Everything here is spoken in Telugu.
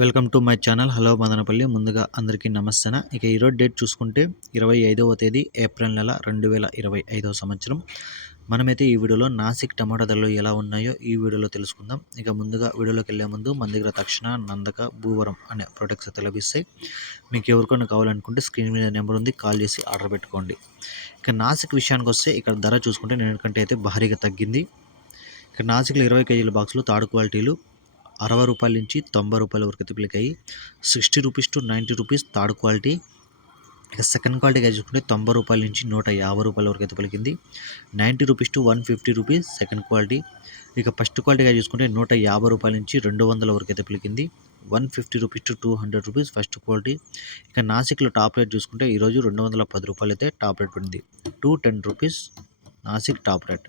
Welcome to my channel. Hello Madanapalle. ముందుగా అందరికీ నమస్తన. ఇక ఈరోజు డేట్ చూసుకుంటే ఇరవై ఐదవ తేదీ ఏప్రిల్ నెల రెండు వేల ఇరవై ఐదవ సంవత్సరం. మనమైతే ఈ వీడియోలో నాసిక్ టమాటా ధరలు ఎలా ఉన్నాయో ఈ వీడియోలో తెలుసుకుందాం. ఇక ముందుగా వీడియోలోకి వెళ్ళే ముందు మన దగ్గర తక్షణ నందక భూవరం అనే ప్రొడక్ట్స్ అయితే లభిస్తాయి. మీకు ఎవరికైనా కావాలనుకుంటే స్క్రీన్ మీద నెంబర్ ఉంది కాల్ చేసి ఆర్డర్ పెట్టుకోండి. ఇక నాసిక్ విషయానికి వస్తే ఇక్కడ ధర చూసుకుంటే నేనకంటే అయితే భారీగా తగ్గింది. ఇక్కడ నాసిక్లో ఇరవై కేజీల బాక్సులు తాడు క్వాలిటీలు అరవై రూపాయల నుంచి తొంభై రూపాయల వరకు అయితే పిలికాయి sixty rupees to ninety rupees third quality. ఇక సెకండ్ క్వాలిటీగా చూసుకుంటే తొంభై రూపాయల నుంచి నూట యాభై రూపాయల వరకు అయితే పలికింది. Ninety rupees to one fifty rupees second quality. ఇక ఫస్ట్ క్వాలిటీగా చూసుకుంటే నూట యాభై రూపాయల నుంచి రెండు వందల వరకు అయితే పలికింది. One fifty rupees to two hundred rupees first quality. ఇక నాసిక్లో టాప్ రేట్ చూసుకుంటే ఈరోజు రెండు వందల పది రూపాయలు అయితే టాప్ రేట్ పడింది. Two ten rupees Nashik top rate.